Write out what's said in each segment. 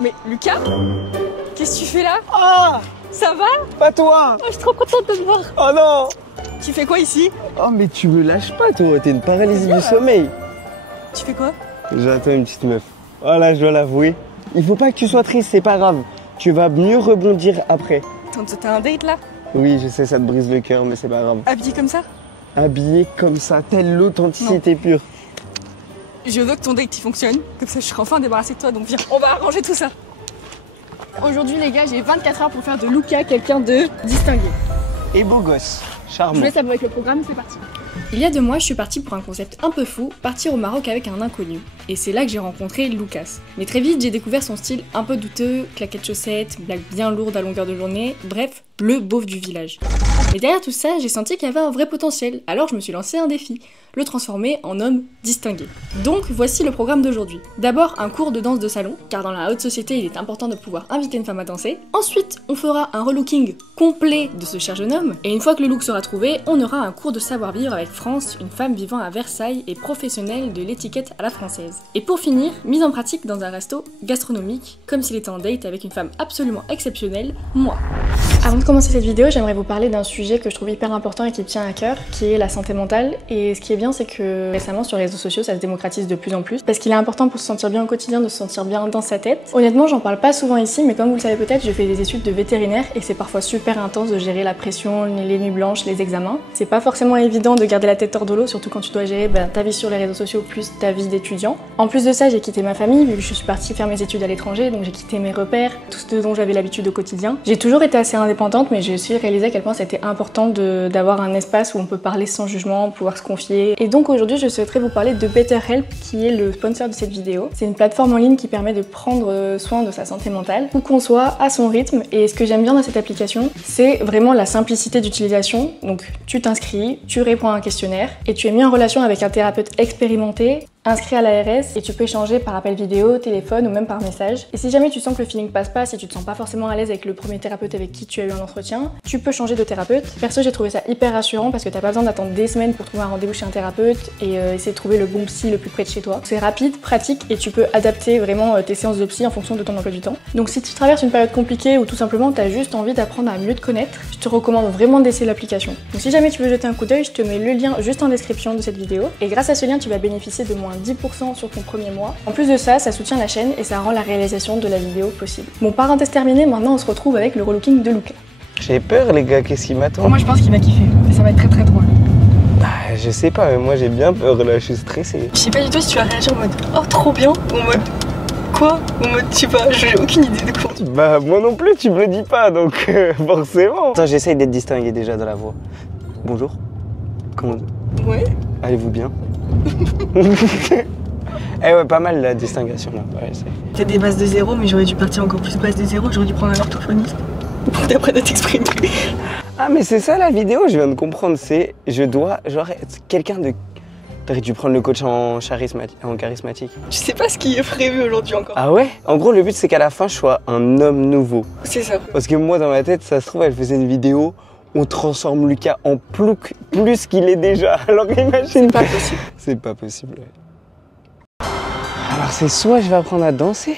Mais Lucas, qu'est-ce que tu fais là? Ah! Ça va? Pas toi! Oh, je suis trop contente de te voir. Oh non! Tu fais quoi ici? Oh mais tu me lâches pas toi, t'es une paralysie du sommeil. Tu fais quoi? J'attends une petite meuf. Oh là, je dois l'avouer. Il faut pas que tu sois triste, c'est pas grave. Tu vas mieux rebondir après. Attends, t'as un date là? Oui, je sais, ça te brise le cœur, mais c'est pas grave. Habillé comme ça? Habillé comme ça, telle l'authenticité pure. Je veux que ton date il fonctionne, comme ça je serai enfin débarrassée de toi, donc viens, on va arranger tout ça. Aujourd'hui les gars, j'ai 24 heures pour faire de Lucas quelqu'un de distingué. Et beau gosse, Je charmant. vous laisse avec le programme, c'est parti. Il y a 2 mois, je suis partie pour un concept un peu fou, partir au Maroc avec un inconnu. Et c'est là que j'ai rencontré Lucas. Mais très vite, j'ai découvert son style un peu douteux, claquettes chaussettes, blagues bien lourdes à longueur de journée, bref, le beauf du village. Et derrière tout ça, j'ai senti qu'il y avait un vrai potentiel, alors je me suis lancé un défi, le transformer en homme distingué. Donc voici le programme d'aujourd'hui. D'abord un cours de danse de salon, car dans la haute société il est important de pouvoir inviter une femme à danser. Ensuite on fera un relooking complet de ce cher jeune homme, et une fois que le look sera trouvé, on aura un cours de savoir-vivre avec France, une femme vivant à Versailles et professionnelle de l'étiquette à la française. Et pour finir, mise en pratique dans un resto gastronomique, comme s'il était en date avec une femme absolument exceptionnelle, moi. Avant de commencer cette vidéo, j'aimerais vous parler d'un sujet que je trouve hyper important et qui me tient à cœur, qui est la santé mentale. Et ce qui est bien, c'est que récemment sur les réseaux sociaux, ça se démocratise de plus en plus, parce qu'il est important pour se sentir bien au quotidien, de se sentir bien dans sa tête. Honnêtement, j'en parle pas souvent ici, mais comme vous le savez peut-être, je fais des études de vétérinaire et c'est parfois super intense de gérer la pression, les nuits blanches, les examens. C'est pas forcément évident de garder la tête hors de l'eau, surtout quand tu dois gérer ta vie sur les réseaux sociaux plus ta vie d'étudiant. En plus de ça, j'ai quitté ma famille, vu que je suis partie faire mes études à l'étranger, donc j'ai quitté mes repères, tout ce dont j'avais l'habitude au quotidien. J'ai toujours été assez indépendante, mais j'ai aussi réalisé à quel point c'était important d'avoir un espace où on peut parler sans jugement, pouvoir se confier. Et donc aujourd'hui, je souhaiterais vous parler de BetterHelp, qui est le sponsor de cette vidéo. C'est une plateforme en ligne qui permet de prendre soin de sa santé mentale, où qu'on soit, à son rythme. Et ce que j'aime bien dans cette application, c'est vraiment la simplicité d'utilisation. Donc tu t'inscris, tu réponds à un questionnaire, et tu es mis en relation avec un thérapeute expérimenté, inscrit à l'ARS, et tu peux échanger par appel vidéo, téléphone ou même par message. Et si jamais tu sens que le feeling passe pas, si tu te sens pas forcément à l'aise avec le premier thérapeute avec qui tu as eu un entretien, tu peux changer de thérapeute. Perso, j'ai trouvé ça hyper rassurant parce que t'as pas besoin d'attendre des semaines pour trouver un rendez-vous chez un thérapeute et essayer de trouver le bon psy le plus près de chez toi. C'est rapide, pratique et tu peux adapter vraiment tes séances de psy en fonction de ton emploi du temps. Donc si tu traverses une période compliquée ou tout simplement t'as juste envie d'apprendre à mieux te connaître, je te recommande vraiment d'essayer l'application. Donc si jamais tu veux jeter un coup d'œil, je te mets le lien juste en description de cette vidéo. Et grâce à ce lien, tu vas bénéficier de moins 10% sur ton premier mois. En plus de ça, ça soutient la chaîne et ça rend la réalisation de la vidéo possible. Bon, parenthèse terminée, maintenant on se retrouve avec le relooking de Lucas. J'ai peur les gars, qu'est-ce qui m'attend? Moi je pense qu'il va kiffer, ça va être très très drôle. Bah je sais pas, mais moi j'ai bien peur là, je suis stressé. Je sais pas du tout si tu vas réagir en mode oh trop bien ou en mode quoi? Ou en mode je sais pas, j'ai aucune idée de quoi. Bah moi non plus, tu me le dis pas, donc forcément. Attends, j'essaye d'être distingué déjà dans la voix. Bonjour. Comment? Ouais. Allez-vous bien? Eh ouais, pas mal la distinction là. Ouais, T'as des bases de zéro, mais j'aurais dû partir encore plus base de zéro, j'aurais dû prendre un orthophoniste pour t'apprendre à t'exprimer. Ah mais c'est ça la vidéo, je viens de comprendre, c'est je dois genre être quelqu'un de... T'aurais dû prendre le coach en charismatique. Je sais pas ce qui est prévu aujourd'hui encore. Ah ouais? En gros le but c'est qu'à la fin je sois un homme nouveau. C'est ça. Parce que moi dans ma tête, ça se trouve, elle faisait une vidéo, on transforme Lucas en plus qu'il est déjà. Alors imagine. C'est pas possible. C'est pas possible. Ouais. Alors c'est soit je vais apprendre à danser,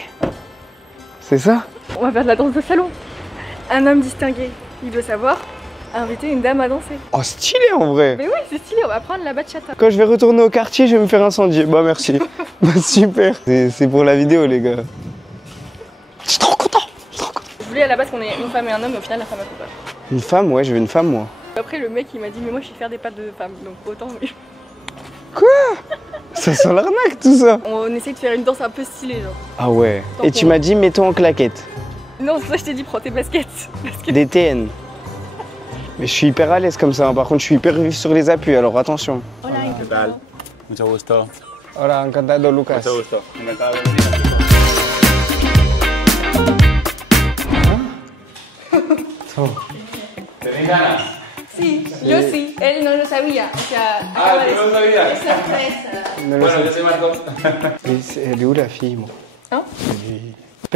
c'est ça? On va faire de la danse de salon. Un homme distingué, il doit savoir inviter une dame à danser. Oh stylé en vrai. Mais oui, c'est stylé, on va prendre la bachata. Quand je vais retourner au quartier, je vais me faire incendier. Bah merci. Bah super. C'est pour la vidéo les gars. Je suis trop content. Je voulais à la base qu'on ait une femme et un homme, mais au final la femme a fait peur. Une femme, ouais, je veux une femme moi. Après le mec il m'a dit mais moi je sais faire des pattes de femme, donc autant... Quoi? Ça sent l'arnaque tout ça. On essaye de faire une danse un peu stylée genre. Ah ouais. Et tu m'as dit mets-toi en claquette. Non, c'est ça que je t'ai dit, prends tes baskets. Des TN. Mais je suis hyper à l'aise comme ça, hein. Par contre je suis hyper vif sur les appuis, alors attention. Hola, ¿Qué tal? Mucho gusto. Hola, encantado Lucas. Mucho gusto. Encantado de venir. ¿Tenéis ganas? Sí, yo sí, él no lo sabía, o sea, Ah, ¿tú no lo sabías? es sorpresa. No lo Bueno, sé. yo soy Marcos. Elle est où la fille moi? Hein?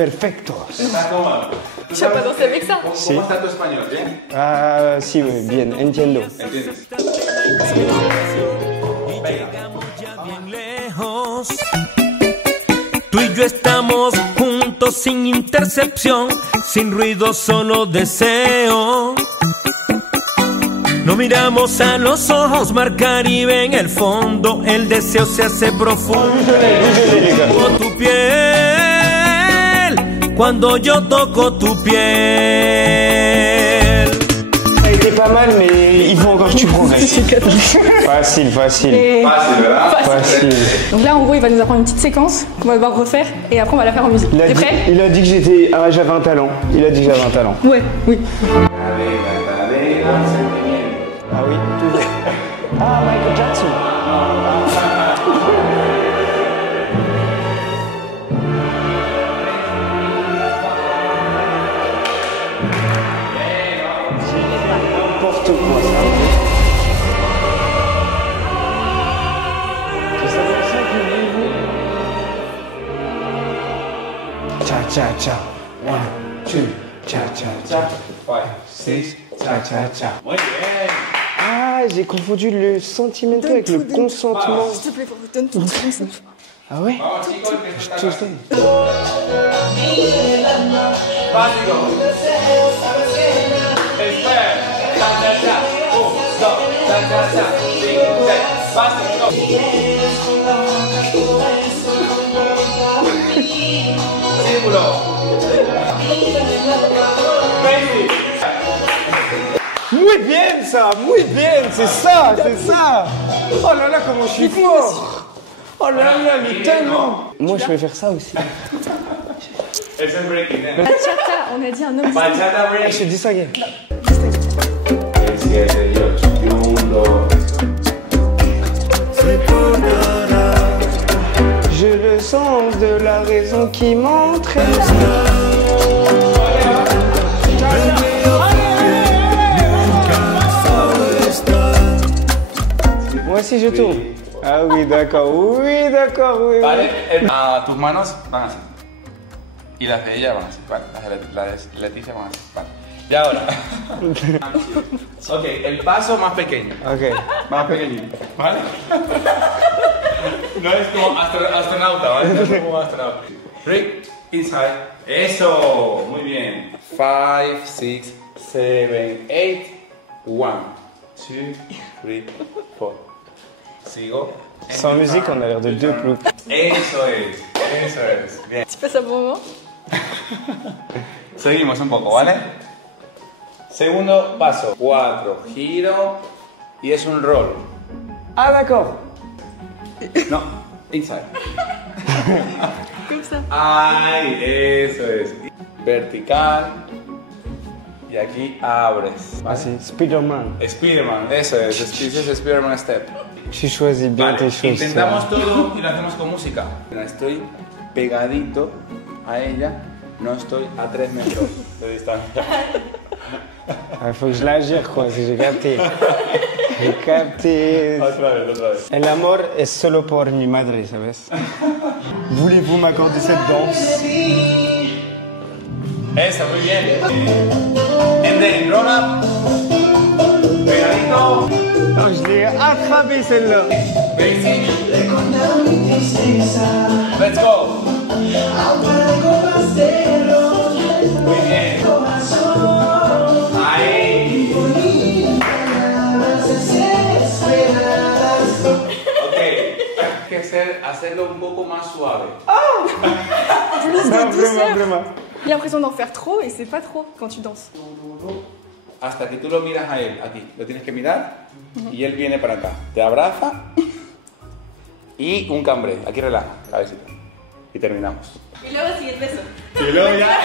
Perfectos. ¿Estás cómodo? Je vais pas danser avec ça. ¿Cómo está tu español? ¿Bien? Ah, sí, oui, bien, entiendo. ¿Entiendes? Bien lejos. Tú y yo estamos juntos sin intercepción, sin ruido, solo deseo. Nos miramos a los ojos, mar Caribe en el fondo, el deseo se hace profundo. Como tu piel, cuando yo toco tu piel. Ça a été pas mal, mais il faut encore que tu progresses. Facile, facile. Et- Fácil, ¿verdad? Facile. Donc là, en gros, il va nous apprendre une petite séquence qu'on va devoir refaire et après, on va la faire en musique. T'es prêt? Il a dit que j'avais un talent. Il a dit que j'avais un talent. Ouais, oui. Ah oui, toujours. Ah, Michael Jackson. N'importe quoi, ça. C'est ça comme ça que vous. Cha cha cha. 1, 2, cha cha cha. 6, cha cha cha. Muy bien. Ah, j'ai confondu le sentimental avec le consentement. S'il te plaît, donne tout comme ça. Ah ouais? Vamos, chicos, que esto está Je te donne. básico. Espera. Cha, cha, cha. 1, 2, cha, cha, cha. 5, 6. Básico. Círculo. Basic. Muy bien ça, muy bien, c'est ça, c'est ça. Oh là là, comment je suis fort. Oh là là, mais tellement. Moi, je vais faire ça aussi. Ese es breaking, ¿eh? Bachata, on a dit un homme. Bachata Je break. te distingue. 7 y 8. Y 1, 2. J'ai le sens de la raison qui m'entraîne. Moi aussi, je tourne. Ah oui, d'accord, oui, d'accord, oui. oui. Vale, tus manos van así. Y las de ella van así, vale. Las de Leticia van así, vale. Y ahora. Ok, el paso más pequeño. Ok. Más pequeñito, ¿vale? No es como astronauta, ¿vale? No es como astronauta. Rick, inside. Eso, muy bien. 5, 6, 7, 8. 1, 2, 3, 4. Sigo. Sans musique, on a l'air de deux ploucs. Eso es, eso es. Bien. Tu passes un bon moment? Seguimos un poco, ¿vale? Segundo paso. 4, giro y es un roll. Ah d'accord. No, inside. Comme ça. Ay, eso es. Vertical. Y aquí abres. Ah c'est Spider-Man. Spiderman, eso es. Ese es Spiderman Step. Tu choisis bien Vale, tes choses. intentamos todo y lo hacemos con música. Estoy pegadito a ella, no estoy a 3 metros de distancia. Il faut que je la gère quoi, si j'ai capté. J'ai capté. Otra vez. El amor es solo por mi madre, ¿sabes? Voulez-vous m'accorder cette danse? Eso, muy bien. And then roll up. Pegadito. Non, je l'ai attrapé celle-là. Basic. Let's go. Muy bien. Ahí. Ok. Hay que hacerlo un poco más suave. Plus de Non, douceur. vraiment. J'ai l'impression d'en faire trop et c'est pas trop quand tu danses. Hasta que tú lo miras a él, aquí. Lo tienes que mirar y él viene para acá. Te abraza y un cambré. Aquí relaja, cabecita. Y terminamos. Y luego sigue el beso. Y luego ya,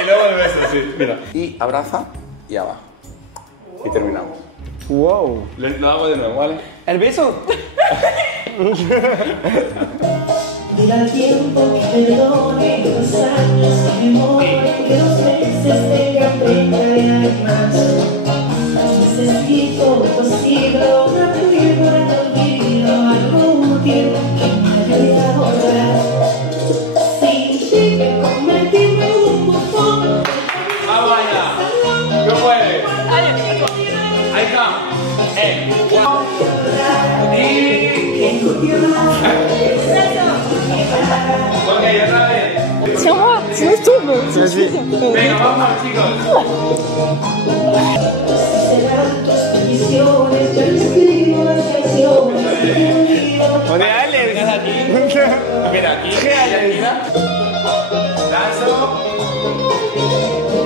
y luego el beso, sí. Mira. Y abraza y abajo. Y terminamos. Wow. Lo hago de nuevo, ¿vale? El beso. Diga el tiempo que perdone, que los años que demoren, que los meses tengan 30 y hay más. Necesito posible una firma de olvido, algún tiempo que me haya olvidado atrás. Sin ti me convertí Tiens-moi, sinon je tombe. Vas-y. Venga, vamos, chicos. serán tus peticiones, yo escribo las canciones. On est à l'aise. Mira, aquí. Très à l'aise. Lazo.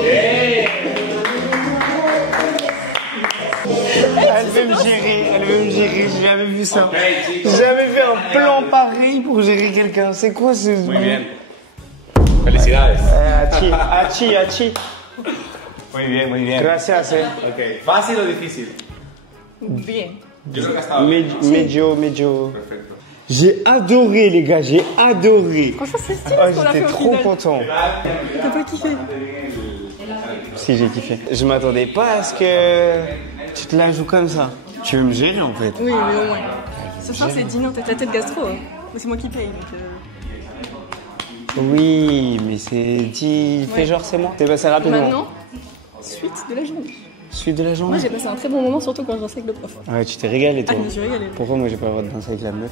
Bien. Elle veut me gérer, elle veut me gérer, j'ai jamais vu ça. Ok, chicos. J'ai jamais vu un plan pareil pour gérer quelqu'un. C'est quoi ce... Muy bien. Felicidades. Hachi, hachi, hachi. Muy bien. Gracias, Ok, ¿fácil o difícil? Bien. Yo creo que ha estado bien. Medio. Perfecto. J'ai adoré, les gars, j'ai adoré. Franchement, c'est stylé Oh, ce qu'on a fait j'étais au trop final. content. T'as pas kiffé? Si, j'ai kiffé. Je m'attendais pas à ce que tu te la joues comme ça. Tu veux me gérer, en fait. Oui, mais au moins. Ce soir, c'est dîner en tête à tête gastro. Hein. Mais c'est moi qui paye. Donc, Oui, mais c'est dit... Fais Ouais. genre, c'est moi. T'es passé rapidement. Maintenant, suite de la journée. Suite de la journée. Moi, j'ai passé un très bon moment, surtout quand je dansais avec le prof. Ouais, tu t'es régalé, toi. Ah, je me suis régalée. Pourquoi moi j'ai pas le droit de danser avec la meuf?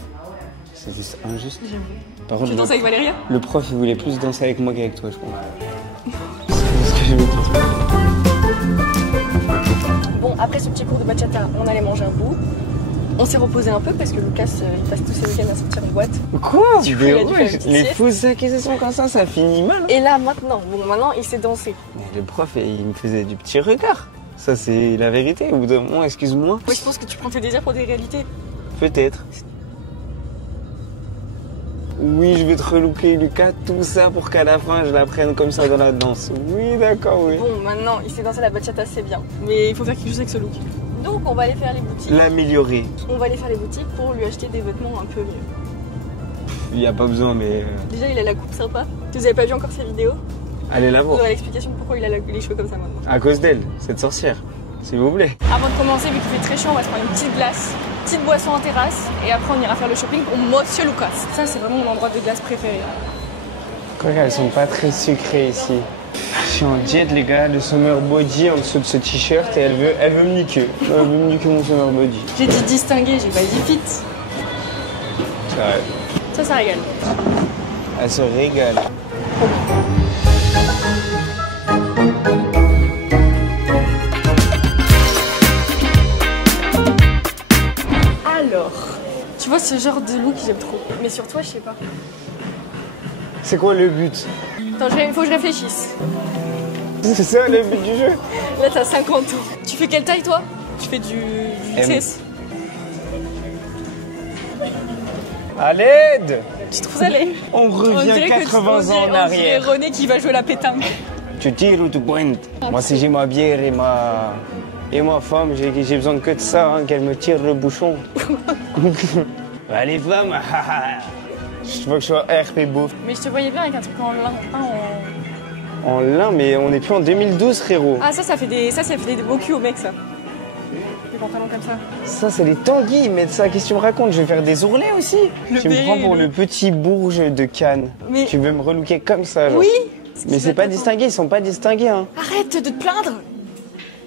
C'est juste injuste. J'avoue. Par contre, Tu danses avec Valéria? le prof il voulait plus danser avec moi qu'avec toi, je crois. C'est ce que je veux dire. Bon, après ce petit cours de bachata, on allait manger un bout. On s'est reposé un peu parce que Lucas, il passe tous ses week-ends à sortir en boîte. Quoi? Du coup, il a dû faire une petite Les sieste. fausses accusations comme ça finit mal. Et là, maintenant, maintenant, il s'est dansé. Mais le prof, il me faisait du petit regard. Ça, c'est la vérité. Au bout d'un moment, excuse-moi. Moi, je pense que tu prends tes désirs pour des réalités. Peut-être. Oui, je vais te relooker, Lucas, tout ça pour qu'à la fin, je la prenne comme ça dans la danse. Oui, d'accord, oui. Bon, maintenant, il s'est dansé la bachata, c'est bien. Mais il faut faire quelque chose avec ce look. Donc, on va aller faire les boutiques. L'améliorer. On va aller faire les boutiques pour lui acheter des vêtements un peu mieux. Il n'y a pas besoin, mais... Déjà, il a la coupe sympa. Vous avez pas vu encore sa vidéo? allez la Vous voir. aurez l'explication de pourquoi il a les cheveux comme ça maintenant. À cause d'elle, cette sorcière. S'il vous plaît. Avant de commencer, vu qu'il fait très chaud, on va se prendre une petite glace, petite boisson en terrasse, et après on ira faire le shopping pour Monsieur Lucas. Ça, c'est vraiment mon endroit de glace préféré. Quoi qu'elles sont pas très sucrées ici. Je suis en diète, les gars, de summer body en dessous de ce t-shirt et elle veut me niquer. Elle veut me niquer mon summer body. J'ai dit distingué, j'ai pas dit fit. C'est vrai. Ça régale. Elle se régale. Alors, tu vois ce genre de look, j'aime trop. Mais sur toi, je sais pas. C'est quoi le but? Attends, il faut que je réfléchisse. C'est ça le but du jeu? Là, t'as 50 ans. Tu fais quelle taille, toi? Tu fais du M. XS. À l'aide! Tu trouves ça laid? On revient 80 ans en On dirait arrière. René qui va jouer la pétanque. Tu tires ou tu pointes? Moi, si j'ai ma bière et ma femme, j'ai besoin que de ça, hein, qu'elle me tire le bouchon. Allez, femme! Je veux que je sois RP beau. Mais je te voyais bien avec un truc en lin, pas en... En lin, mais on n'est plus en 2012, frérot. Ah, ça fait des beaux culs aux mecs, ça. Des pantalons comme ça. Ça, c'est les tanguis, ils mettent ça. Qu'est-ce que tu me racontes? Je vais faire des ourlets aussi. Le Tu me prends pour béret, le petit bourge de Cannes. Mais- Tu veux me relooker comme ça, genre. Oui. Mais c'est pas distingué, ils sont pas distingués, hein. Arrête de te plaindre.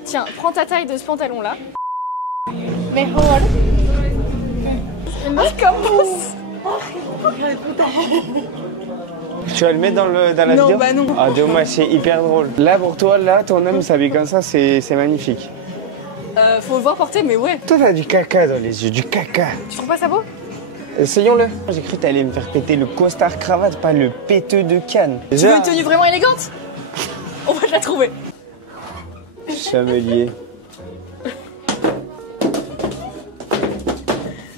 Tiens, prends ta taille de ce pantalon-là. Mais Ah, commence. Tu vas le mettre dans la Non, vidéo? bah non. Ah, dommage, c'est hyper drôle. Là, pour toi, là, ton homme s'habille comme ça, c'est magnifique. Faut le voir porter, mais ouais. Toi, t'as du caca dans les yeux, du caca. Tu trouves pas ça beau? Essayons-le. J'ai cru que t'allais me faire péter le costard cravate, pas le péteux de Cannes. Tu veux une tenue vraiment élégante? On va te la trouver. Chamelier.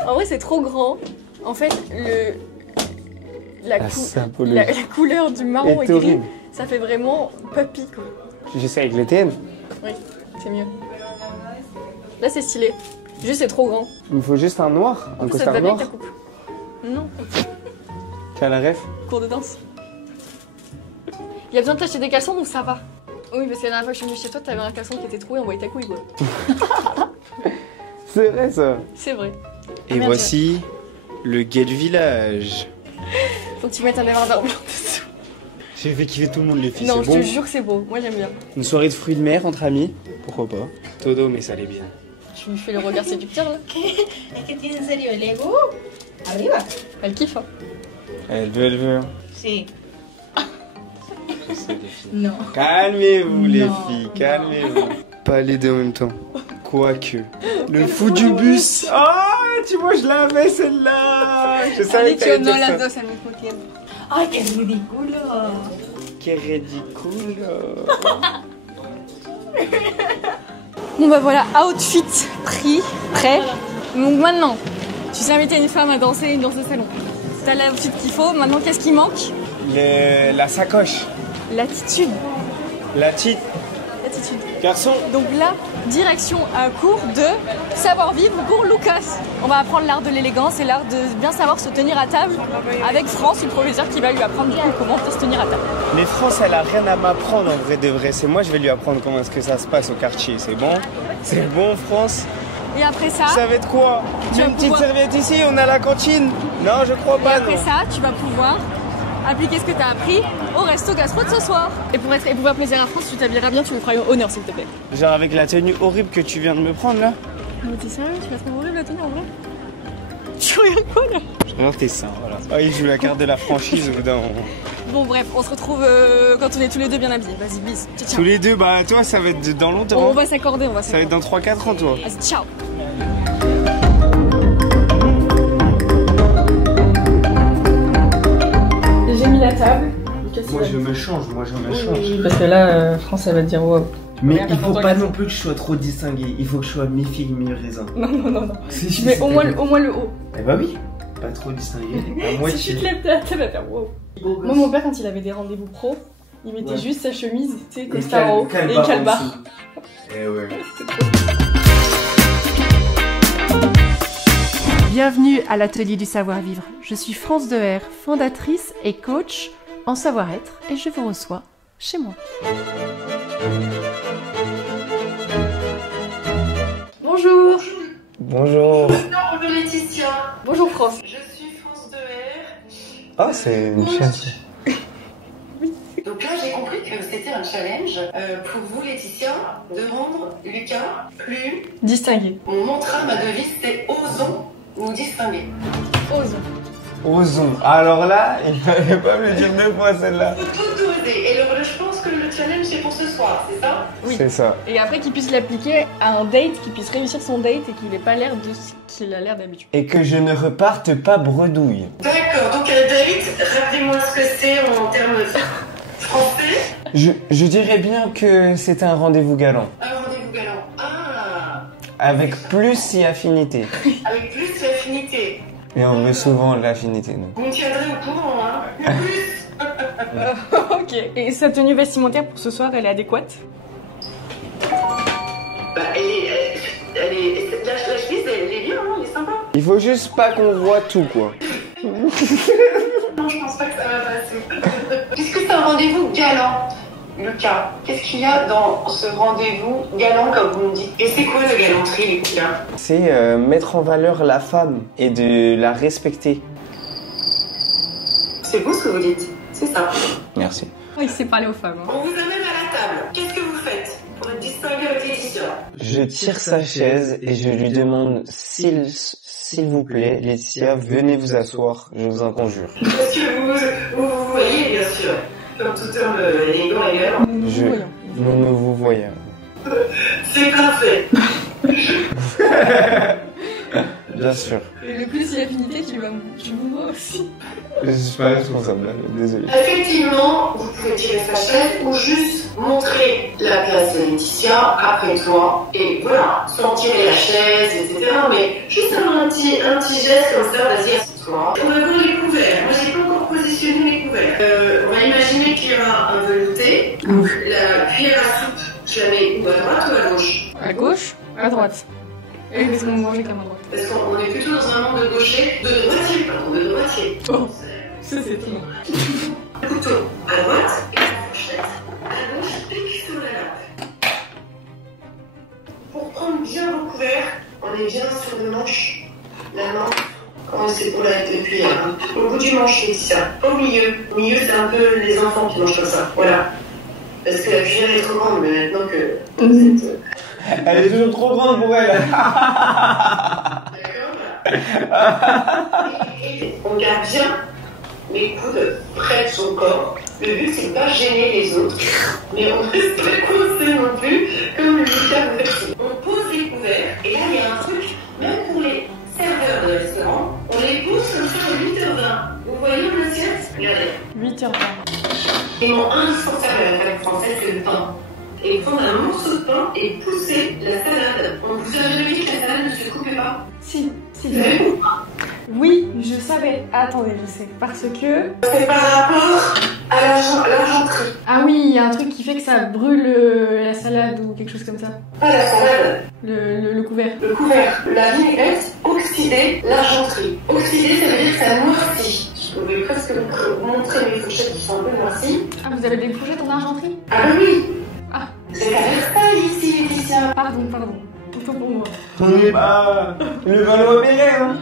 En vrai, c'est trop grand. En fait, la couleur du marron est et gris, horrible. ça fait vraiment puppy, quoi. Je sais avec les TN. Oui, c'est mieux. Là, c'est stylé. Juste, c'est trop grand. Il me faut juste un noir, un Ça te costard va bien noir. avec ta coupe? Non, Tu as la ref? cours de danse. Il y a besoin de t'acheter des caleçons ou ça va? Oui, parce que la dernière fois que je suis venue chez toi, t'avais un caleçon qui était troué, on voyait ta couille, quoi. C'est vrai, ça. C'est vrai. Et merde, voici le guet du village. Faut que tu mettes un débardeur blanc dessous. J'ai fait kiffer tout le monde, les filles. Non, c'est je bon. te jure que c'est beau. Moi, j'aime bien. Une soirée de fruits de mer entre amis, pourquoi pas. Todo, mais ça allait bien. Tu lui fais le regard séducteur là. Es que tiene en serio el ego arriba. Elle kiffe, hein. Elle veut. Sí. Je sais, les filles. No. Calmez-vous, les Non, filles, non. calmez-vous. Pas les deux en même temps. Quoique. Le fou du bus. Oh, tu vois, je l'avais celle-là. Je savais que t'allais dire ça. al mismo tiempo. Ay, qué ridículo. Quel ridicule. Bon bah voilà, outfit pris, prêt. Donc maintenant, tu sais inviter une femme à danser dans ce salon. T'as l'outfit qu'il faut, maintenant qu'est-ce qui manque? La sacoche. L'attitude. L'attitude. Garçon. Donc là, direction à cours de savoir-vivre pour Lucas. On va apprendre l'art de l'élégance et l'art de bien savoir se tenir à table avec France, une professeure qui va lui apprendre comment se tenir à table. Mais France, elle a rien à m'apprendre en vrai de vrai. C'est moi, je vais lui apprendre comment est-ce que ça se passe au quartier. C'est bon? C'est bon, France? Et après ça, Ça va être quoi? Tu vas Une petite pouvoir- serviette ici, on a la cantine? Non, je crois pas, non. après ça, tu vas pouvoir appliquer ce que tu as appris au resto gastro de ce soir. Et pour faire plaisir à France, tu t'habilleras bien, tu lui feras honneur s'il te plaît. Genre avec la tenue horrible que tu viens de me prendre là? Mais t'es sérieux, tu vas trouver horrible la tenue en vrai? Tu regardes quoi là? Je regarde tes seins, voilà. Ah, il joue la carte de la franchise au bout d'un moment. Bon bref, on se retrouve quand on est tous les deux bien habillés. Vas-y, bis. Ciao, ciao. Tous les deux, bah toi, ça va être dans longtemps. On va s'accorder, on va Ça va être s'accorder. dans 3-4 ans, toi. Vas-y, ciao. J'ai mis la table. Moi, je me change. Parce que là, France, elle va te dire wow. Mais Regarde, il faut attends-toi, pas vas-y. non plus que je sois trop distingué. Il faut que je sois mi-figue, mi-raisin. Non. Si, Tu mets au moins le haut. Eh bah oui. Pas trop distingué. À Si tu moitié. te lèves de la table, elle va faire wow. Moi, mon père, quand il avait des rendez-vous pro, il mettait Ouais. juste sa chemise, tu sais, Et costard en haut, et calbar en calbar. dessous. Eh ouais. Bienvenue à l'atelier du savoir-vivre. Je suis France Deher, fondatrice et coach en savoir-être et je vous reçois chez moi. Bonjour. Bonjour. Bonjour Laetitia, Bonjour France. je suis France Deher. Ah, c'est une chaise. Donc là j'ai compris que c'était un challenge pour vous Laetitia de rendre Lucas plus... Distingué. Mon mantra, ma devise c'est osons nous distinguer. Osons. Osons. Alors là, il fallait pas me le dire 2 fois celle-là. Faut tout oser. Et alors je pense que le challenge c'est pour ce soir, c'est ça? Oui. C'est ça. Et après qu'il puisse l'appliquer à un date, qu'il puisse réussir son date et qu'il n'ait pas l'air de ce qu'il a l'air d'habitude. Et que je ne reparte pas bredouille. D'accord, donc David, rappelez-moi ce que c'est en termes français. Je dirais bien que c'est un rendez-vous galant. Un rendez-vous galant. Ah, Avec plus si affinité. avec plus d'affinité. Et on veut souvent de l'affinité, nous. Vous me tiendrez au courant, hein. Plus. Ok. Et sa tenue vestimentaire pour ce soir, elle est adéquate? Bah, la chemise, elle est bien, hein, elle est sympa. Il faut juste pas qu'on voit tout, quoi. Non, je pense pas que ça va passer. Puisque c'est un rendez-vous galant, Lucas, qu'est-ce qu'il y a dans ce rendez-vous galant, comme vous me dites? Et c'est quoi la galanterie, Lucas? C'est mettre en valeur la femme et de la respecter. C'est beau ce que vous dites, c'est ça. Merci. Oh, il sait parler aux femmes. Hein. On vous amène à la table. Qu'est-ce que vous faites pour être distingué avec Laetitia? Je tire sa chaise et je lui demande s'il vous plaît, Laetitia, venez vous asseoir, je vous en conjure. Parce que vous voyez, bien sûr, comme tout homme élégant et galant. Nous vous voyons. C'est parfait. Bien sûr. Et le plus l'affinité, tu me vois aussi. Je suis pas responsable, désolé. Effectivement, vous pouvez tirer sa chaise ou juste montrer la place de Laetitia après toi. Et voilà, sans tirer la chaise, etc. Mais juste avoir un petit geste comme ça, vas-y, assieds-toi. On va voir les couverts. Moi, j'ai pas encore positionné mes couverts. On va imaginer qu'il y aura un velouté. Donc, la cuillère à soupe, je la mets ou à droite ou à gauche? À gauche, à droite. Et parce qu'on mangeait comme à droite. Parce qu'on est plutôt dans un monde de gaucher, de droitier, pardon, de droitier. Oh, ça c'est tout. Le couteau à droite et la fourchette à gauche et puis sur la nappe. Pour prendre bien vos couverts, on est bien sur le manche, la main. Comment c'est pour la cuillère, hein. Au bout du manche, c'est ça. Au milieu. Au milieu, c'est un peu les enfants qui mangent comme ça. Voilà. Parce que la cuillère est trop grande, mais maintenant que vous êtes Elle est toujours trop grande pour elle. On garde bien les coudes près de son corps. Le but, c'est de pas gêner les autres. Mais on reste pas coincé non plus, comme le Lucas vous fait. On pose les couverts, et là, il y a un truc, même pour les serveurs de restaurant, on les pousse comme ça à 8h20. Vous voyez l'assiette? Regardez. 8h20. Ils m'ont indispensable à la famille française, c'est le pain. Et prendre un morceau de pain et pousser la salade. On vous a jamais dit que la salade ne se coupait pas? Si. Vous savez pourquoi? Oui, je savais. Attendez, je sais. Parce que... C'est par rapport à l'argenterie. Ah oui, il y a un truc qui fait que ça brûle la salade ou quelque chose comme ça. Pas la salade, Le couvert. le couvert. La vinaigrette oxydait l'argenterie. Oxydé, ça veut dire que ça noircit. Je pouvais presque vous montrer mes fourchettes qui sont un peu noircies. Ah, vous avez des fourchettes en argenterie? Ah bah oui. Ah. C'est à Versailles ici, Laetitia. Pardon. Autant pour moi. On n'est pas le Valois-Perret, hein.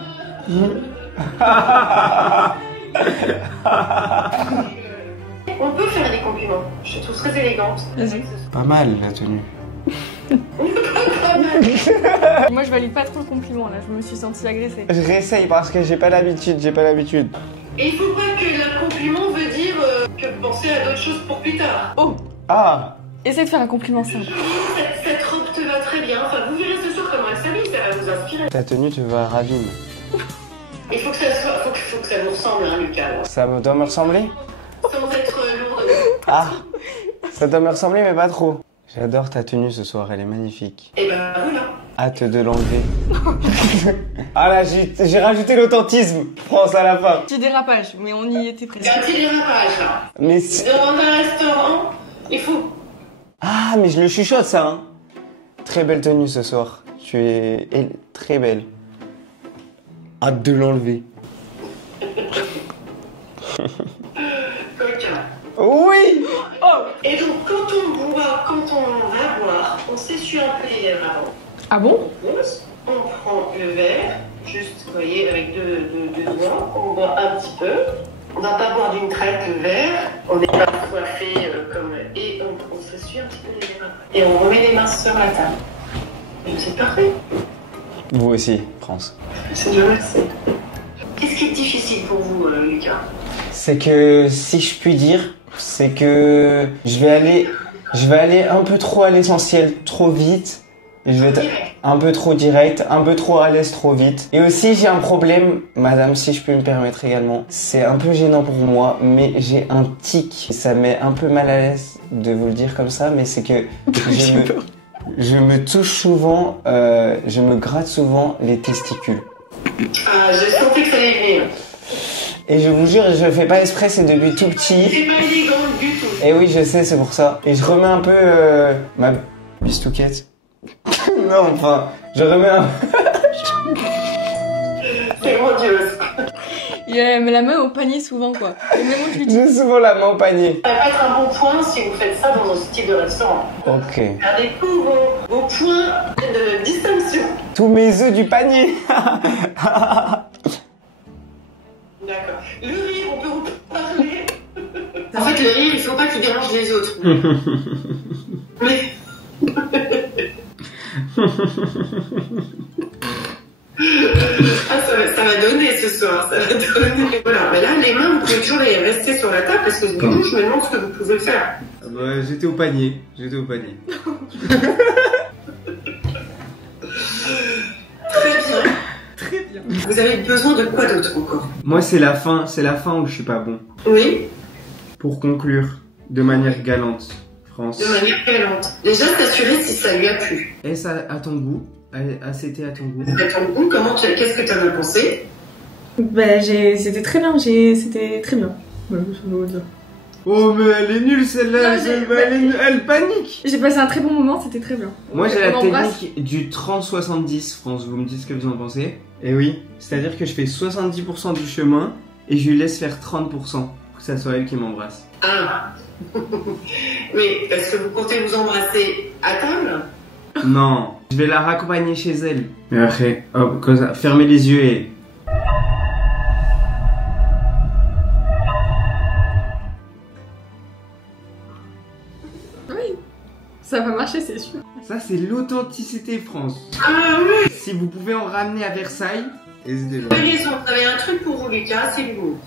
On peut faire des compliments. Je te trouve très élégante. Vas-y. Pas mal la tenue. Moi, je valide pas trop le compliment, là. Je me suis sentie agressée. Je réessaye parce que j'ai pas l'habitude. Et il faut pas que le compliment veut dire que penser à d'autres choses pour plus tard. Oh. Ah. Essaye de faire un compliment simple. Cette robe te va très bien. Enfin, vous verrez ce soir comment elle s'habille, ça va vous inspirer. Ta tenue te va ravine. Il faut que ça soit, faut que ça vous ressemble, hein, Lucas. Ça doit me ressembler? Sans être lourde. Ah. Ça doit me ressembler mais pas trop. J'adore ta tenue ce soir, elle est magnifique. Et ben voilà. Hâte de l'enlever. Ah là, j'ai rajouté l'authentisme. France à la fin. Petit dérapage, mais on y était Il y a un presque. petit dérapage là. Mais Dans un restaurant, il faut. ah, mais je le chuchote ça, hein. Très belle tenue ce soir. Tu es très belle. Hâte de l'enlever. Coquin. Oui. Et donc, quand on va boire, on s'essuie un peu les lèvres avant. Ah bon? On pose, on prend le verre, juste, vous voyez, avec deux doigts, on boit un petit peu. On va pas boire d'une traite le verre, on n'est pas coiffé comme. Et on s'essuie un petit peu les lèvres. Et on remet les mains sur la table. Et c'est parfait. Vous aussi, France. C'est bien, merci. Qu'est-ce qui est difficile pour vous, Lucas? C'est que, si je puis dire, c'est que je vais aller un peu trop à l'essentiel, trop vite. Je vais être un peu trop direct, un peu trop à l'aise trop vite. Et aussi, j'ai un problème, madame, si je peux me permettre également. C'est un peu gênant pour moi, mais j'ai un tic. Ça me met un peu mal à l'aise de vous le dire comme ça, mais c'est que je me touche souvent, je me gratte souvent les testicules. Ah, je sentais que ça allait venir. Et je vous jure, je le fais pas exprès, c'est depuis tout petit. C'est pas élégant du tout. Et oui, je sais, c'est pour ça. Et je remets un peu ma bistouquette. Non, enfin, je remets un... C'est grandiose. Il a la main au panier souvent, quoi. Et même moi, je lui dis... J'ai souvent la main au panier. Ça va pas être un bon point si vous faites ça dans un style de restaurant. Ok. Gardez tous vos points de distinction. Tous mes œufs du panier. D'accord. Le rire, on peut vous parler. En fait, le rire, il faut pas qu'il dérange les autres. Mais... Ah, ça va donner ce soir, ça va donner. Voilà, mais là, les mains, vous pouvez toujours les rester sur la table parce que du coup, je me demande ce que vous pouvez faire. J'étais au panier. Très bien. Vous avez besoin de quoi d'autre encore? Moi, c'est la fin où je suis pas bon. Oui, Pour conclure, de manière galante, France. de manière galante. Déjà, s'assurer si ça lui a plu. Est-ce à ton goût? C'était à ton goût? À ton goût, qu'est-ce que tu en as pensé? Bah, c'était très bien, c'était très bien. Voilà, ça doit dire. Oh, mais elle est nulle celle-là, Non, elle panique. J'ai passé un très bon moment, c'était très bien. Moi, j'ai la On embrasse. technique du 30-70, France. Vous me dites ce que vous en pensez? Et oui, c'est-à-dire que je fais 70% du chemin et je lui laisse faire 30% pour que ça soit elle qui m'embrasse. Ah. Mais est-ce que vous comptez vous embrasser à table? Non, je vais la raccompagner chez elle. Mais après, hop, comme ça, fermez les yeux et... Ça va marcher, c'est sûr. Ça, c'est l'authenticité France. Ah oui. Si vous pouvez en ramener à Versailles, n'hésitez pas. Raison, vous avez un truc pour vous, Lucas, c'est vous.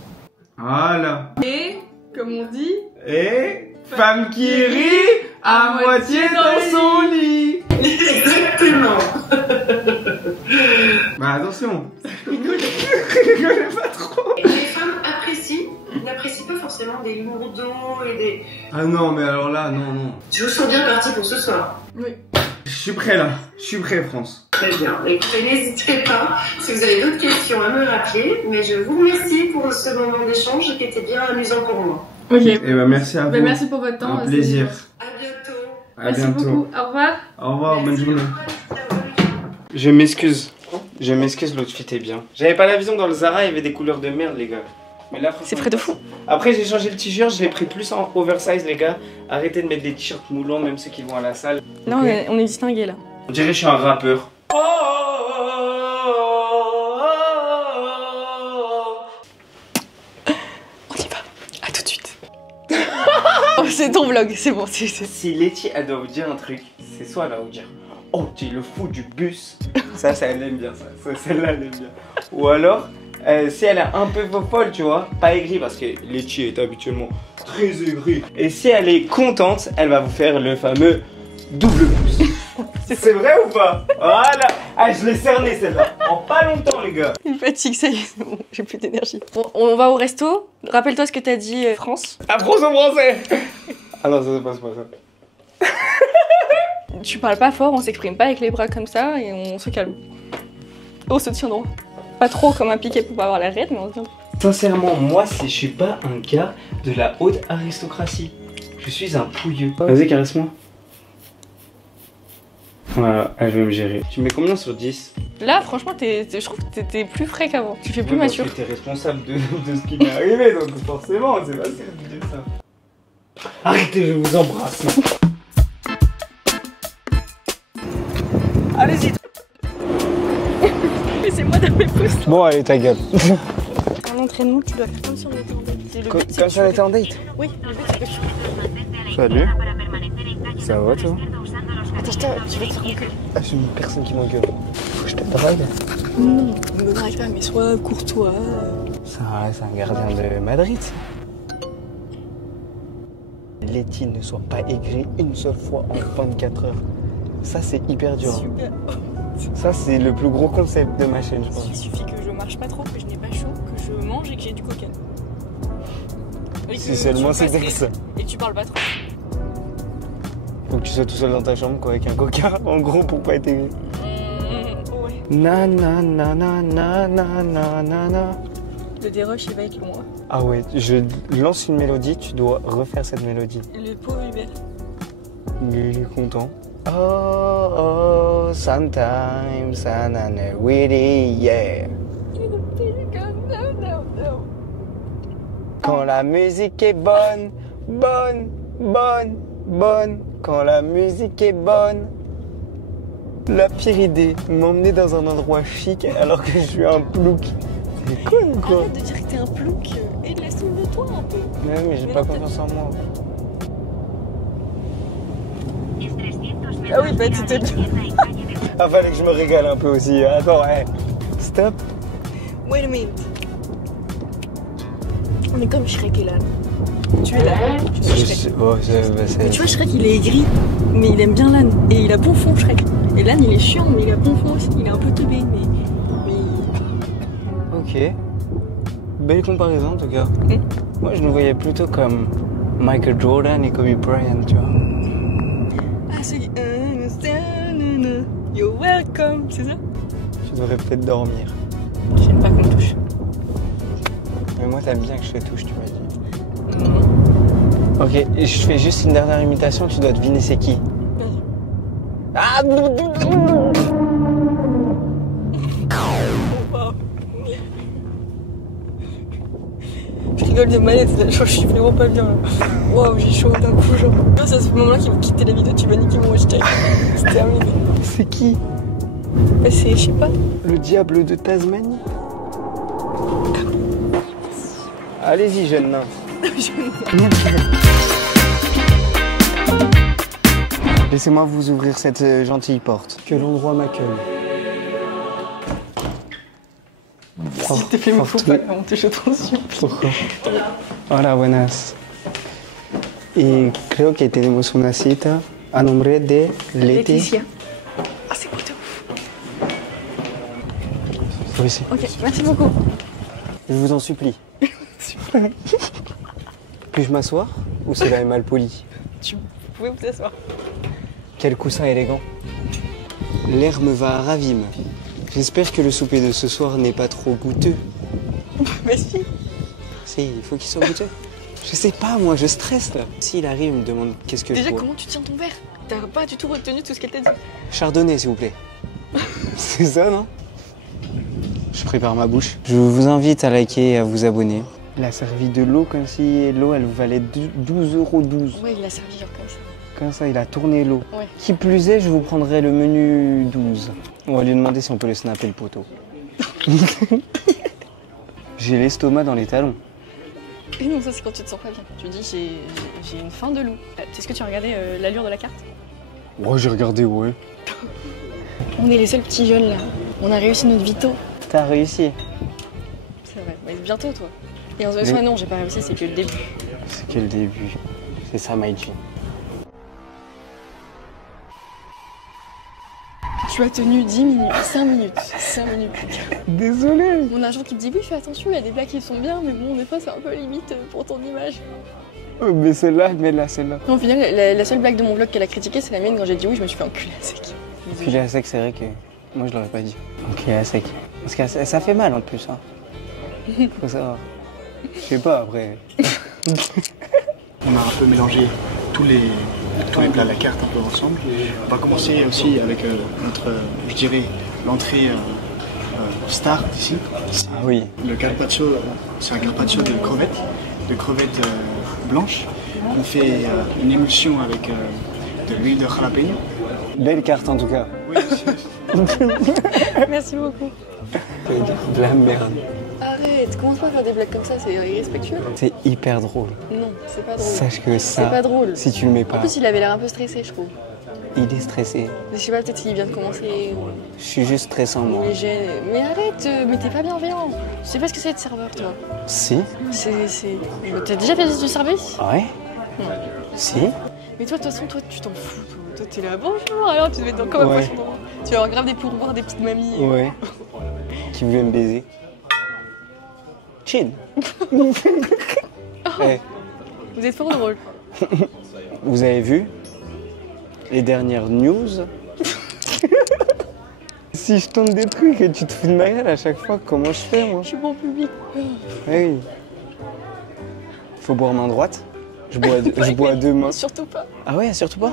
Voilà. Et, comme on dit... Et femme qui rit à moitié dans son lit. Exactement. Bah attention. Rigolez pas trop. Les femmes n'apprécient pas forcément des lourdeaux et des... Ah non, mais alors là, non, non. Je vous sens bien parti pour ce soir. Oui. Je suis prêt là. Je suis prêt, France. Très bien. Écoutez, n'hésitez pas si vous avez d'autres questions à me rappeler. Mais je vous remercie pour ce moment d'échange qui était bien amusant pour moi. Ok. Et bah merci à vous. Bah, merci pour votre temps. Un plaisir. À bientôt. À Merci bientôt. beaucoup. Au revoir. Au revoir, bonne journée. Je m'excuse. Je m'excuse, l'outfit est bien. J'avais pas la vision dans le Zara, il y avait des couleurs de merde, les gars. Mais là, C'est frais de fou. Après, j'ai changé le t-shirt, je l'ai pris plus en oversize, les gars. Arrêtez de mettre des t-shirts moulants, même ceux qui vont à la salle. Non, Ok. on est distingués là. On dirait que je suis un rappeur. On y va. À tout de suite. Oh, c'est ton vlog, c'est bon. Si Letty, elle doit vous dire un truc, c'est soit elle va vous dire « Oh, tu es le fou du bus ». Ça, elle aime bien ça. Celle-là, elle aime bien. Ou alors, si elle est un peu folle, tu vois, pas aigrie, parce que Letty est habituellement très aigrie. Et si elle est contente, elle va vous faire le fameux double pouce. C'est vrai ou pas? Voilà. Ah, je l'ai cerné celle-là. En pas longtemps, les gars. Il me fatigue, ça y est, c'est bon, j'ai plus d'énergie. Bon, on va au resto. Rappelle-toi ce que t'as dit, France. À France au français. Ah non, ça se passe pas ça. Tu parles pas fort, on s'exprime pas avec les bras comme ça et on se calme. On se tient droit. Pas trop comme un piquet pour pas avoir la raide, mais on se tient droit. Sincèrement, moi, je suis pas un gars de la haute aristocratie. Je suis un pouilleux. Vas-y, caresse-moi. Voilà, elle veut me gérer. Tu mets combien sur 10? Là, franchement, je trouve que t'es plus frais qu'avant. Tu fais plus mature. Tu es responsable de ce qui m'est arrivé, donc forcément, c'est facile de dire ça. Arrêtez, je vous embrasse. Allez-y. Mais c'est moi dans mes pouces. Bon, allez, ta gueule. Un entraînement, tu dois faire comme si on était en date. Comme si on était en date? Oui, le but c'est que tu... Salut. Ça va, toi? Attends, je vais te faire reculer. Ah, je suis une personne qui m'engueule. Faut que je te drague? Non, ne me drague pas, mais sois courtois. C'est un gardien de Madrid. Letty ne soit pas aigrie une seule fois en 24 heures. Ça, c'est hyper dur. Super. Ça, c'est le plus gros concept de ma chaîne, je pense. Il suffit que je marche pas trop, que je n'ai pas chaud, que je mange et que j'ai du coca. Et Si que seulement tu c'était fasses ça. Et que tu parles pas trop. Faut que tu sois tout seul dans ta chambre, quoi, avec un coca, en gros, pour pas être aigri. Ouais. Na na na na na na na na na. Le dérush, il va être loin. Ah ouais, je lance une mélodie, tu dois refaire cette mélodie. Le pauvre Hubert. Il est content. Oh, oh, sometimes I'm witty, yeah. Quand la musique est bonne, bonne, bonne, bonne. Quand la musique est bonne. La pire idée, m'emmener dans un endroit chic alors que je suis un plouc. C'est con ou quoi? Arrête de dire que t'es un plouc et laisse-nous de toi un peu. Mais j'ai pas confiance en moi. Ah oui, bah tu te... Ah, fallait que je me régale un peu aussi. Attends, hey. Stop. Wait a minute. On est comme Shrek et l'âne. Tu es l'âne, tu es Shrek. Mais tu vois, Shrek il est aigri, mais il aime bien l'âne. Et il a bon fond, Shrek. Et l'âne il est chiant, mais il a bon fond aussi. Il est un peu teubé, mais... Ok. Belle comparaison en tout cas. Moi je nous voyais plutôt comme Michael Jordan et Kobe Bryant, tu vois. Ah, c'est... You're welcome, c'est ça? Tu devrais peut-être dormir. J'aime pas qu'on me touche. Mais moi t'aimes bien que je te touche, tu m'as dit. Ok, et je fais juste une dernière imitation, tu dois deviner c'est qui. Ah. Je rigole de manette, je suis vraiment pas bien là. Waouh, j'ai chaud d'un coup, genre. C'est à ce moment-là qu'ils vont quitter la vidéo, tu vas niquer mon hashtag. C'est terminé. C'est qui? Bah c'est, je sais pas. Le diable de Tasmanie. Allez-y, jeune nain. Laissez-moi vous ouvrir cette gentille porte. Que l'endroit m'accueille. Si te fait fou, on te jette attention. Hola, buenas. Y creo que tenemos una cita a nombre de Leti. Laetitia. Ah, c'est beau de ouf. Oui, si. Ok, merci beaucoup. Je vous en supplie. Puis-je m'asseoir ou cela est mal poli? Vous pouvez vous asseoir. Quel coussin élégant. L'air me va à ravime. J'espère que le souper de ce soir n'est pas trop goûteux. Mais si. Si, il faut qu'il soit goûteux. Je sais pas, moi, je stresse là. S'il arrive, il me demande qu'est-ce que Déjà, je bois. comment tu tiens ton verre? T'as pas du tout retenu tout ce qu'elle t'a dit. Chardonnay, s'il vous plaît. C'est ça, non? Je prépare ma bouche. Je vous invite à liker et à vous abonner. Il a servi de l'eau comme si l'eau, elle valait 12,12 €. Ouais, il a servi genre comme ça. Comme ça, il a tourné l'eau. Ouais. Qui plus est, je vous prendrai le menu 12. On va lui demander si on peut le snapper le poteau. J'ai l'estomac dans les talons. Et non, ça c'est quand tu te sens pas bien. Tu dis j'ai une faim de loup. Est-ce que tu as regardé l'allure de la carte? Ouais, j'ai regardé, ouais. On est les seuls petits jeunes là. On a réussi notre vito. T'as réussi. C'est vrai. Mais bientôt toi. Et en soi, non, j'ai pas réussi, c'est que le début. C'est que le début. C'est ça, Maïchi. Tu as tenu 10 minutes, 5 minutes, 5 minutes. Désolé. Mon agent qui me dit oui, fais attention, il y a des blagues qui sont bien, mais bon, des fois c'est un peu limite pour ton image. Oh, mais celle-là, mets-la, celle-là. Non, au final, la seule blague de mon vlog qu'elle a critiquée, c'est la mienne quand j'ai dit oui, je me suis fait enculer à sec. Enculé à sec, c'est vrai que moi je l'aurais pas dit. Enculé à sec. Parce que ça fait mal en plus, hein. Faut savoir. Je sais pas après. On a un peu mélangé tous les plats de la carte un peu ensemble. On va commencer aussi avec notre, je dirais, l'entrée star d'ici. Ah oui. Le carpaccio, c'est un carpaccio de crevettes blanches. On fait une émulsion avec de l'huile de jalapeno. Belle carte en tout cas. Oui, Merci beaucoup. De la merde. Arrête, commence pas à faire des blagues comme ça, c'est irrespectueux. C'est hyper drôle. Non, c'est pas drôle. Sache que ça, C'est pas drôle. si tu le mets En pas, plus, il avait l'air un peu stressé, je trouve. il est stressé. Je sais pas, peut-être qu'il vient de commencer ou Je suis juste stressant moi. il est gêné. Mais arrête, mais t'es pas bienveillant. Tu sais pas ce que c'est être serveur, toi. Si? T'as déjà fait du service? Ouais? Non. Si? Mais toi, de toute façon, toi, tu t'en fous. Toi, t'es là, bonjour, alors tu devais être comme un Ouais. poisson d'or. Tu vas avoir grave des pourboires, des petites mamies. Ouais. Qui voulait me baiser? Chin. Eh, Vous êtes fort drôle. vous avez vu les dernières news? Si je tente des trucs et tu te fous de ma gueule à chaque fois, comment je fais moi? Je suis bon public. Oui. Faut boire main droite. Je bois à deux mains. Surtout pas. Ah ouais, surtout pas?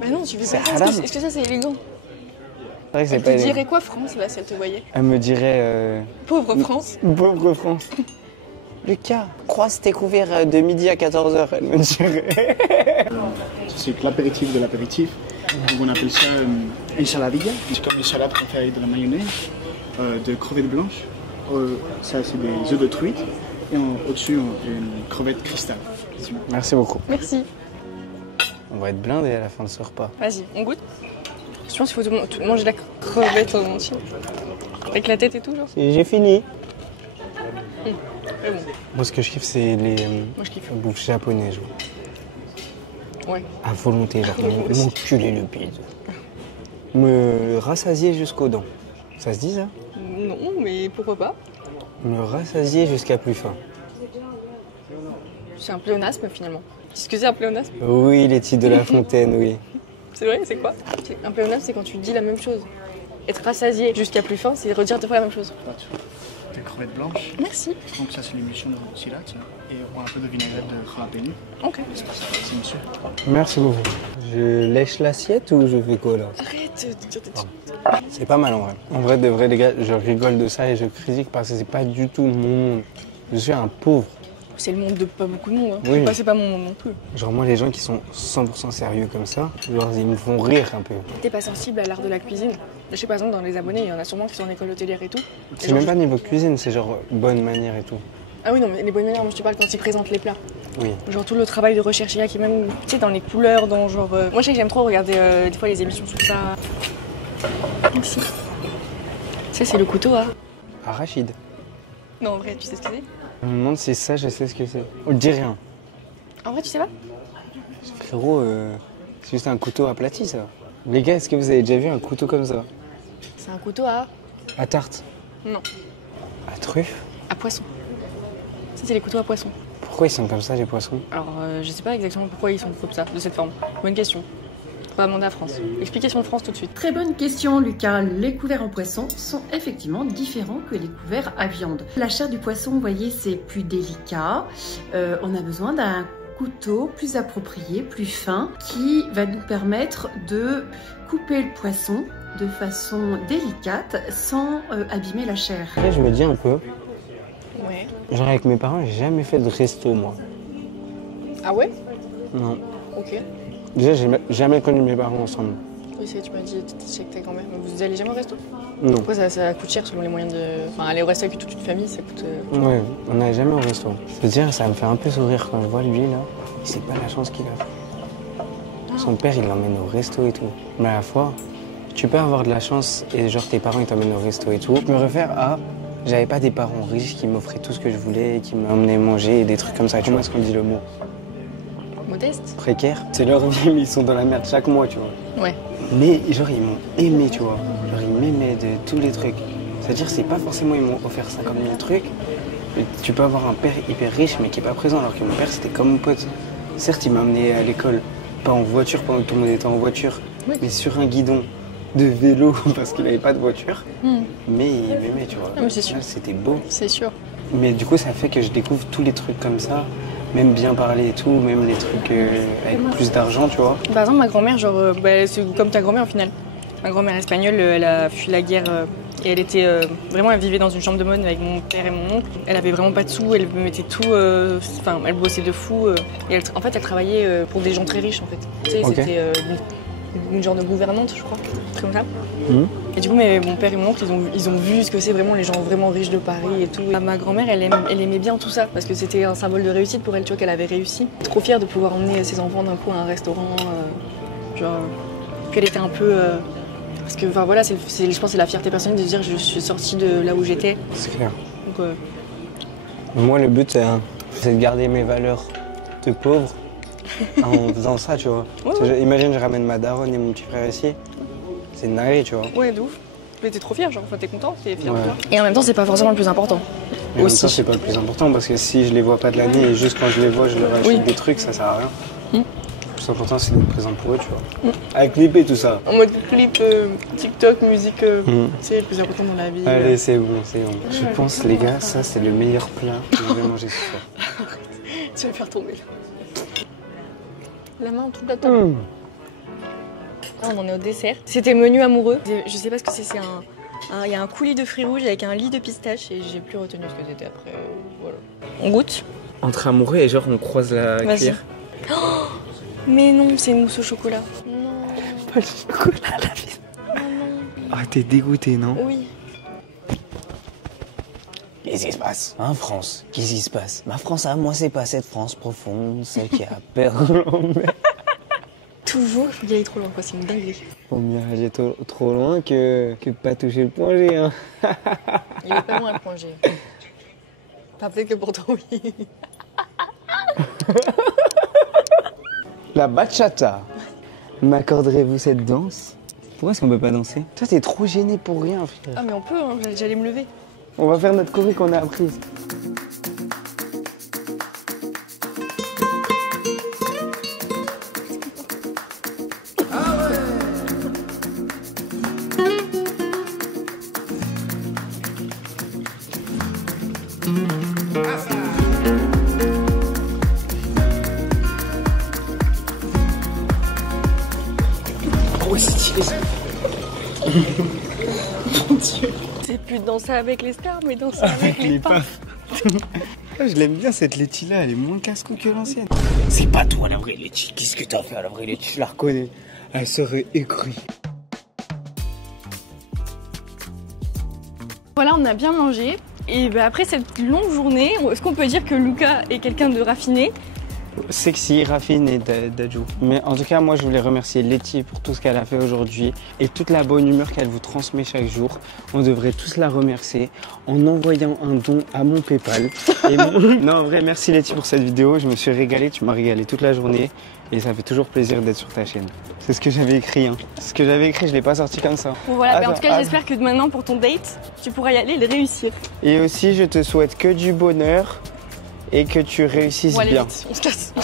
Bah non, tu fais C'est pas ça. haram. Est-ce que ça, c'est élégant? C'est vrai que c'est Elle pas te élégant. dirait quoi, France, là, si elle te voyait? Elle me dirait Pauvre France. pauvre France. Lucas, croise tes couverts de midi à 14h, elle me dirait. c'est l'apéritif de l'apéritif. Donc on appelle ça ensaladilla. C'est comme des salades qu'on fait avec de la mayonnaise, de crevettes blanches. Ça, c'est des œufs de truite. Et au-dessus, une crevette cristal. Merci beaucoup. Merci. On va être blindés à la fin de ce repas. Vas-y, on goûte. Je pense qu'il faut tout manger la crevette en entier. Avec la tête et tout, genre. J'ai fini. Mais bon, Moi, ce que je kiffe, c'est les moi je kiffe. bouffes japonaises. Ouais. À volonté, genre m'enculer le bide. Me rassasier jusqu'aux dents. Ça se dit ça? Non, mais pourquoi pas? Me rassasier jusqu'à plus faim. C'est un pléonasme finalement. Qu'est-ce que c'est un pléonasme? Oui, les titres de La Fontaine, oui. C'est vrai, c'est quoi? Un pléonasme, c'est quand tu dis la même chose. Être rassasié jusqu'à plus faim, c'est redire deux fois la même chose. Des crevettes blanches. Merci. Donc ça, c'est l'émulsion de cilantro. Et on a un peu de vinaigrette de jalapeno. Ok. C'est monsieur. Merci beaucoup. Je lèche l'assiette ou je fais quoi là? Arrête de dire des trucs. C'est pas mal en vrai. En vrai, de vrai, les gars, je rigole de ça et je critique parce que c'est pas du tout mon monde. Je suis un pauvre. C'est le monde de pas beaucoup de monde. Hein. Oui. C'est pas mon monde non plus. Genre, moi, les gens qui sont 100% sérieux comme ça, genre, ils me font rire un peu. T'es pas sensible à l'art de la cuisine. Je sais, par exemple, dans les abonnés, il y en a sûrement qui sont en école hôtelière et tout. C'est même pas niveau cuisine, c'est genre bonne manière et tout. Ah oui, non, mais les bonnes manières, moi je te parle quand ils présentent les plats. Oui. Genre tout le travail de recherche, il y a qui même, tu sais, dans les couleurs, dans genre... Moi, je sais que j'aime trop regarder des fois les émissions sur ça. Aussi. Ça, c'est le couteau à... Arachide. Non, en vrai, tu sais ce que c'est? Je me demande si ça, je sais ce que c'est. On le dit rien. En vrai, tu sais pas? Frérot, c'est juste un couteau aplati, ça. Les gars, est-ce que vous avez déjà vu un couteau comme ça? C'est un couteau à... À tarte? Non. À truffe? À poisson. Ça, c'est les couteaux à poisson. Pourquoi ils sont comme ça, les poissons? Alors, je sais pas exactement pourquoi ils sont comme ça, de cette forme. Bonne question. On va demander à France. Explication de France tout de suite. Très bonne question, Lucas. Les couverts en poisson sont effectivement différents que les couverts à viande. La chair du poisson, vous voyez, c'est plus délicat. On a besoin d'un couteau plus approprié, plus fin, qui va nous permettre de couper le poisson de façon délicate sans abîmer la chair. Après, je me dis un peu, Ouais. genre avec mes parents, j'ai jamais fait de resto, moi. Ah ouais? Non. Ok. Déjà, j'ai jamais connu mes parents ensemble. Oui, c'est tu m'as dit, tu étais chez ta grand-mère. Mais vous allez jamais au resto? Non. Pourquoi ça coûte cher selon les moyens de... Enfin, aller au resto avec toute une famille, ça coûte... Ouais, on n'allait jamais au resto. Je veux dire, ça me fait un peu sourire quand je vois lui, là. Il sait pas la chance qu'il a. Son père, il l'emmène au resto et tout. Mais à la fois, tu peux avoir de la chance et genre tes parents, ils t'emmènent au resto et tout. Je me réfère à... J'avais pas des parents riches qui m'offraient tout ce que je voulais, qui m'emmenaient manger et des trucs comme ça. Tu vois ce qu'on dit le mot? Modeste? Précaire. C'est leur vie, mais ils sont dans la merde chaque mois, tu vois. Ouais. Mais genre, ils m'ont aimé, tu vois. Genre, ils m'aimaient de tous les trucs. C'est-à-dire, c'est pas forcément ils m'ont offert 50 000 trucs. Tu peux avoir un père hyper riche, mais qui est pas présent, alors que mon père, c'était comme mon pote. Certes, il m'a amené à l'école, pas en voiture pendant que tout le monde était en voiture, Oui. mais sur un guidon de vélo parce qu'il n'avait pas de voiture. Mais il m'aimait, tu vois. Ah, mais c'est sûr. Là, c'était beau. C'est sûr. Mais du coup, ça fait que je découvre tous les trucs comme ça, même bien parler et tout, même les trucs avec plus d'argent, tu vois. Par exemple, ma grand-mère, genre, c'est comme ta grand-mère au final. Ma grand-mère espagnole, elle a fui la guerre et elle était vraiment, elle vivait dans une chambre de bonne avec mon père et mon oncle. Elle avait vraiment pas de sous, elle me mettait tout, enfin, elle bossait de fou. Et en fait, elle travaillait pour des gens très riches en fait. Tu sais, Ok. c'était une genre de gouvernante, je crois, comme ça. Et du coup, mon père et mon oncle, ils ont vu ce que c'est vraiment les gens vraiment riches de Paris et tout. Ma grand-mère, elle aimait bien tout ça parce que c'était un symbole de réussite pour elle, tu vois, qu'elle avait réussi. Trop fière de pouvoir emmener ses enfants d'un coup à un restaurant, genre, qu'elle était un peu... parce que, enfin voilà, je pense que c'est la fierté personnelle de se dire je suis sortie de là où j'étais. C'est clair. Donc, Moi, le but, c'est de garder mes valeurs de pauvre en faisant ça, tu vois. Ouais, Tu sais, imagine, je ramène ma daronne et mon petit frère ici. C'est une dinguerie, tu vois. ouais, de ouf. Mais t'es trop fière, genre, enfin, t'es content, t'es fière Ouais. de toi. Et en même temps, c'est pas forcément le plus important. Mais en même Aussi. temps, c'est pas le plus important parce que si je les vois pas de l'année et juste quand je les vois, je leur achète Oui. des trucs, ça sert à rien. Mm. Le plus important, c'est d'être présent pour eux, tu vois. Avec clip et tout ça. En mode clip, TikTok, musique, Mm. c'est le plus important dans la vie. Allez, c'est bon, c'est bon. Je pense, les gars, ça, c'est le meilleur plat que je vais manger ce soir. Tu vas me faire tomber là. La main en dessous de la table. Là, on en est au dessert. C'était menu amoureux. Je sais pas ce que c'est. Il y a un coulis de fruits rouges avec un lit de pistache et j'ai plus retenu ce que c'était après. Voilà. On goûte? Entre amoureux et genre, on croise la Vas-y. cuillère. Oh, mais non, c'est une mousse au chocolat. Non. Pas le chocolat, la vie. Oh non. Ah, t'es dégoûté, non? Oui. Qu'est-ce qui se passe? Hein, France? Qu'est-ce qui se passe? Ma France à moi, c'est pas cette France profonde, celle qui a perdu en mer. Toujours, il faut y aller trop loin, quoi. C'est une dinguerie. Faut mieux aller trop loin que pas toucher le point G, hein. Il est pas loin le point G. Pas peut-être que pour toi, oui. La bachata. M'accorderez-vous cette danse? Pourquoi est-ce qu'on peut pas danser? Toi, t'es trop gêné pour rien, frère. Ah, mais on peut, hein. J'allais me lever. On va faire notre choré qu'on a apprise. Oh, c'est stylé ça. Mon Dieu. C'est plus danser avec les stars, mais danser avec les paf. Je l'aime bien cette Letty là, elle est moins casse-cou que l'ancienne. C'est pas toi la vraie Letty, qu'est-ce que t'as fait à la vraie Letty? Je la reconnais, elle serait écrite. Voilà, on a bien mangé. Et bah après cette longue journée, est-ce qu'on peut dire que Lucas est quelqu'un de raffiné? sexy, Raffine et Dajou. Mais en tout cas, moi, je voulais remercier Letty pour tout ce qu'elle a fait aujourd'hui et toute la bonne humeur qu'elle vous transmet chaque jour. On devrait tous la remercier en envoyant un don à mon PayPal. Non, en vrai, merci Letty pour cette vidéo. Je me suis régalé, tu m'as régalé toute la journée et ça fait toujours plaisir d'être sur ta chaîne. C'est ce que j'avais écrit. Hein. Ce que j'avais écrit, je l'ai pas sorti comme ça. Bon voilà, mais en tout cas, j'espère que maintenant pour ton date, tu pourras y aller et le réussir. Et aussi, je te souhaite que du bonheur et que tu réussisses Bon, allez, bien. vite, on se casse.